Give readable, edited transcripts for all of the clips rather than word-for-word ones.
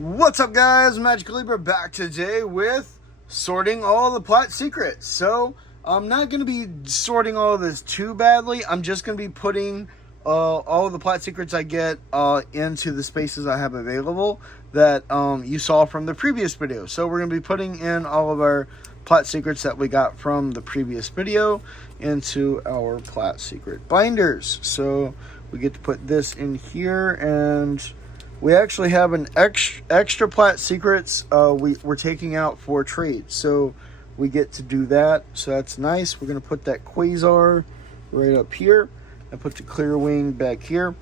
What's up, guys? Magical Libra back today with sorting all the plot secrets. So I'm not going to be sorting all of this too badly. I'm just going to be putting all of the plot secrets I get into the spaces I have available that you saw from the previous video. So we're going to be putting in all of our plot secrets that we got from the previous video into our plot secret binders. So we get to put this in here, and we actually have an extra plot secrets we're taking out for trade. So we get to do that. So that's nice. We're going to put that quasar right up here and put the clear wing back here.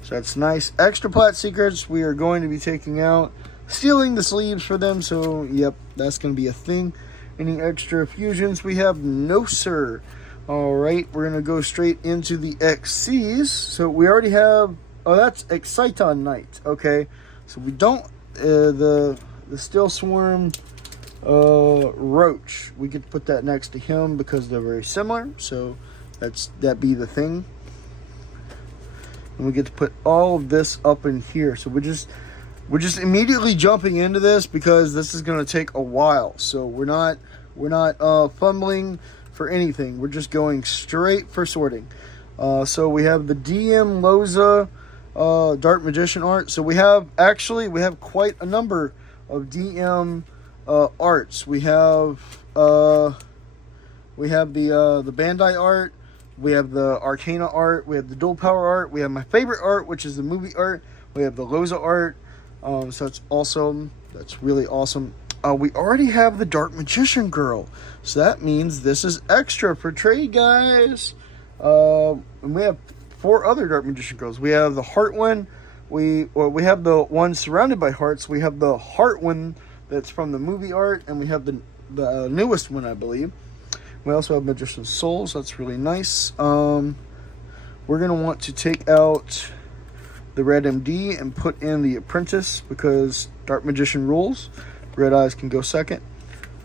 So that's nice. Extra plot secrets we are going to be taking out. Stealing the sleeves for them. So, yep, that's going to be a thing. Any extra fusions we have? No, sir. All right, we're going to go straight into the XCs. So we already have... Oh, that's Exciton Knight. Okay, so we don't the Steel Swarm Roach. We could put that next to him because they're very similar. So that be the thing. And we get to put all of this up in here. So we're just immediately jumping into this because this is going to take a while. So we're not fumbling for anything. We're just going straight for sorting. So we have the DM Loza Dark Magician art. So we have quite a number of DM arts. We have the Bandai art, we have the Arcana art, we have the Dual Power art, we have my favorite art, which is the movie art, we have the Loza art. So that's awesome. That's really awesome. We already have the Dark Magician girl, so that means this is extra for trade, guys. And we have 4 other Dark Magician girls. We have the Heart one. We have the one surrounded by hearts. We have the Heart one that's from the movie art, and we have the newest one, I believe. We also have Magician's Souls. That's really nice. We're gonna want to take out the Red MD and put in the Apprentice because Dark Magician rules. Red Eyes can go second.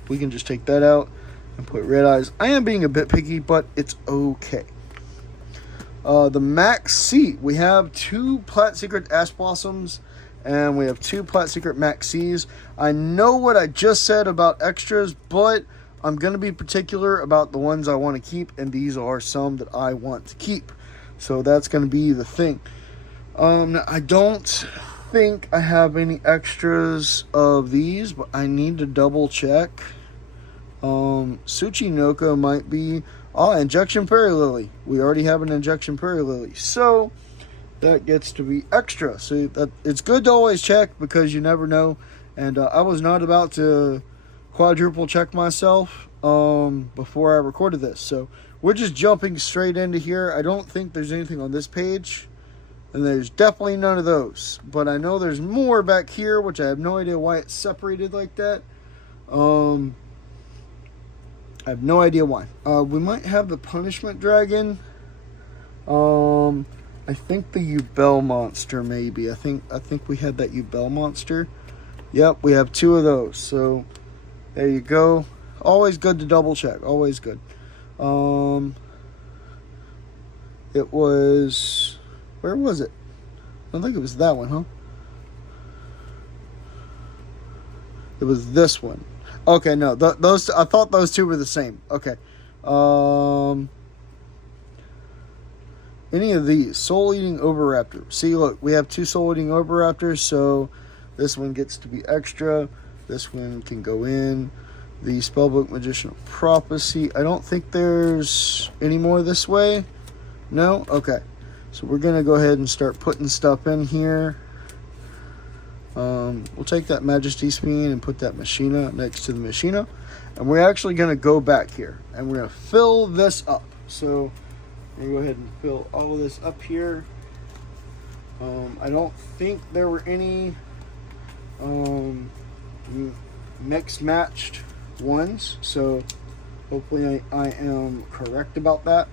We can just take that out and put Red Eyes. I am being a bit picky, but it's okay. The Max C. We have 2 Plat Secret Ash Blossoms, and we have 2 Plat Secret Max C's. I know what I just said about extras, but I'm going to be particular about the ones I want to keep, and these are some that I want to keep. So that's going to be the thing. I don't think I have any extras of these, but I need to double check. Tsuchinoko might be... Injection Prairie Lily. We already have an Injection Prairie Lily. So, that gets to be extra. So, it's good to always check because you never know. And I was not about to quadruple check myself before I recorded this. So, we're just jumping straight into here. I don't think there's anything on this page. And there's definitely none of those. But I know there's more back here, which I have no idea why it's separated like that. I have no idea why. We might have the Punishment Dragon. I think the Yubel Monster, maybe. I think we had that Yubel Monster. Yep, we have 2 of those. So, there you go. Always good to double check. Always good. It was... Where was it? I don't think it was that one, huh? It was this one. Okay, no, those I thought those 2 were the same. Okay. Any of these. Soul Eating Oviraptor. See, look, we have 2 Soul Eating Oviraptors, so this one gets to be extra. This one can go in. The Spellbook Magician of Prophecy. I don't think there's any more this way. No? Okay. So we're going to go ahead and start putting stuff in here. We'll take that Majesty Spine and put that Machina next to the Machina. And we're actually going to go back here. And we're going to fill this up. So, we're going to go ahead and fill all of this up here. I don't think there were any mixed matched ones. So, hopefully I am correct about that.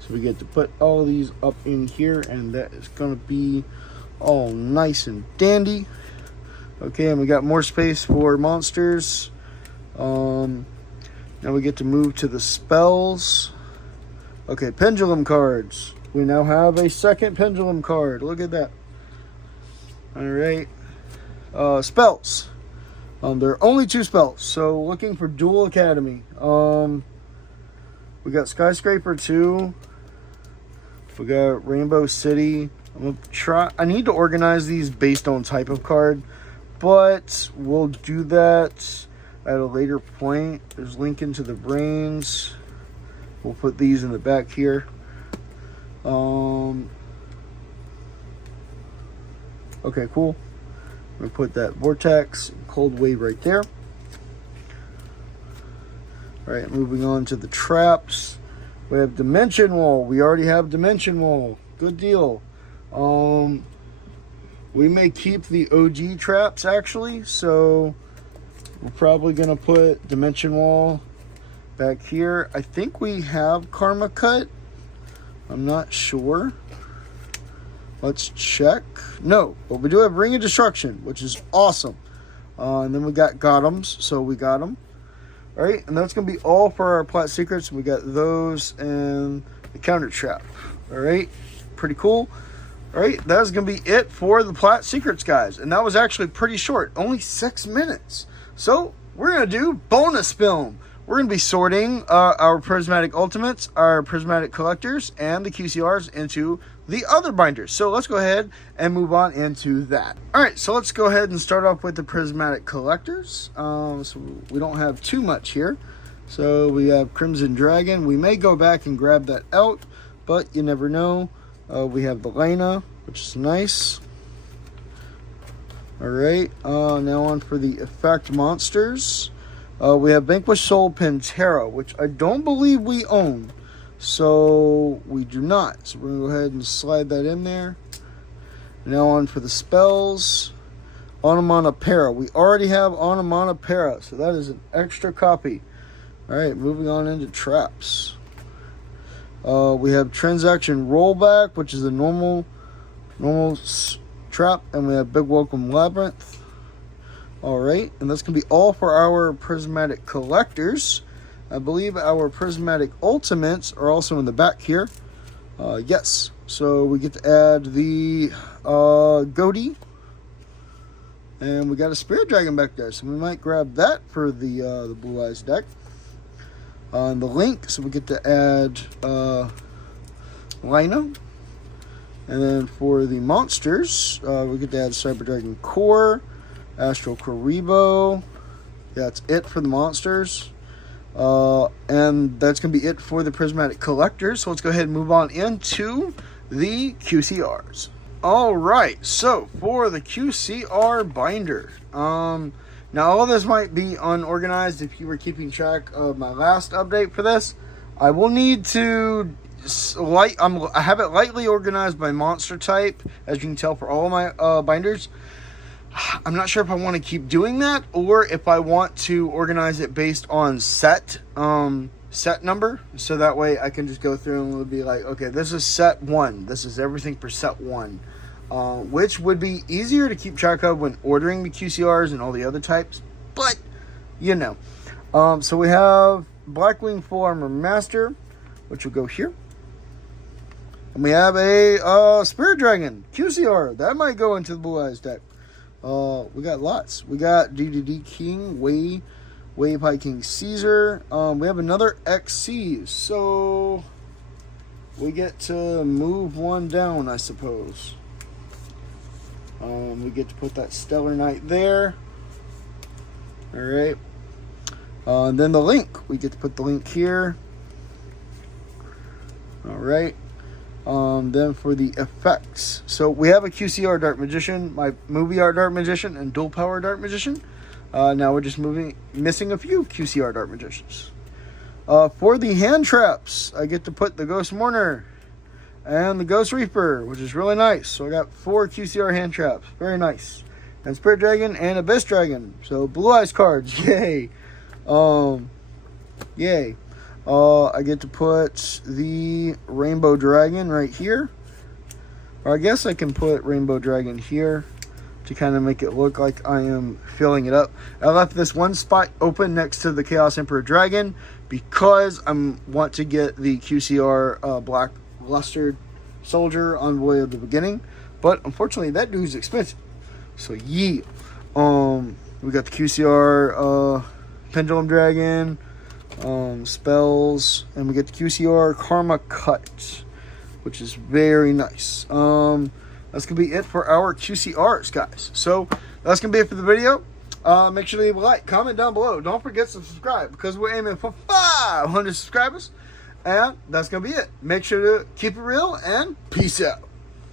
So we get to put all of these up in here, and that is going to be all nice and dandy. Okay, and we got more space for monsters. Now we get to move to the spells. Okay, pendulum cards. We now have a second pendulum card. Look at that. Alright. Spells. There are only 2 spells, so looking for Dual Academy. We got Skyscraper 2. We got Rainbow City. I'm gonna try. I need to organize these based on type of card, but we'll do that at a later point. There's Lincoln to the Brains. We'll put these in the back here. Okay, cool. I'm gonna put that Vortex Cold Wave right there. All right, moving on to the traps. We have Dimension Wall. We already have Dimension Wall. Good deal. We may keep the OG traps actually, so we're probably gonna put Dimension Wall back here. I think we have Karma Cut. I'm not sure. Let's check. No, but we do have Ring of Destruction, which is awesome. And then we got Gotham's, so we got them. All right, and that's gonna be all for our Plat Secrets. We got those and the Counter Trap. All right, pretty cool. All right, that's gonna be it for the Plat Secrets, guys. And that was actually pretty short, only 6 minutes. So we're gonna do bonus film. We're going to be sorting our Prismatic Ultimates, our Prismatic Collectors, and the QCRs into the other binders. So let's go ahead and move on into that. All right, so let's go ahead and start off with the Prismatic Collectors. So we don't have too much here. So we have Crimson Dragon. We may go back and grab that out, but you never know. We have the Lena, which is nice. All right, now on for the Effect Monsters. We have Vanquish Soul Pantera, which I don't believe we own. So we do not. So we're going to go ahead and slide that in there. Now on for the spells. Onomatopoeia. We already have Onomatopoeia, so that is an extra copy. Alright, moving on into traps. We have Transaction Rollback, which is a normal trap. And we have Big Welcome Labyrinth. Alright, and that's going to be all for our Prismatic Collectors. I believe our Prismatic Ultimates are also in the back here. Yes, so we get to add the Goatee. And we got a Spirit Dragon back there, so we might grab that for the Blue Eyes deck. And the Link, so we get to add Lino. And then for the Monsters, we get to add Cyber Dragon Core. Astral Karibo. That's it for the monsters. And that's going to be it for the Prismatic Collectors. So let's go ahead and move on into the QCRs. Alright, so for the QCR binder. Now all of this might be unorganized if you were keeping track of my last update for this. I will need to I have it lightly organized by monster type, as you can tell for all of my binders. I'm not sure if I want to keep doing that or if I want to organize it based on set number, so that way I can just go through and it'll be like, okay, this is set 1, this is everything for set 1, which would be easier to keep track of when ordering the QCRs and all the other types, but you know. So we have Blackwing Full Armor Master, which will go here. And we have a Spirit Dragon QCR that might go into the Blue Eyes deck. We got lots. We got DDD King, Wave High King Caesar. We have another XC, so we get to move one down, I suppose. We get to put that Stellar Knight there. Alright. And then the Link. We get to put the Link here. Alright. Then for the effects, so we have a QCR Dark Magician, my movie art Dark Magician, and Dual Power Dark Magician. Now we're just missing a few QCR Dark Magicians. For the hand traps, I get to put the Ghost Mourner and the Ghost Reaper, which is really nice. So I got 4 QCR hand traps, very nice. And Spirit Dragon and Abyss Dragon. So Blue Eyes cards, yay! Yay! I get to put the Rainbow Dragon right here. Or I guess I can put Rainbow Dragon here to kind of make it look like I am filling it up. I left this one spot open next to the Chaos Emperor Dragon because I want to get the QCR black lustered soldier envoy of the beginning, but unfortunately that dude's expensive. So yeah, we got the QCR pendulum dragon, spells, and we get the QCR karma cut, which is very nice. That's gonna be it for our QCRs, guys. So that's gonna be it for the video. Make sure to leave a like, comment down below. Don't forget to subscribe because we're aiming for 500 subscribers. And that's going to be it. Make sure to keep it real and peace out.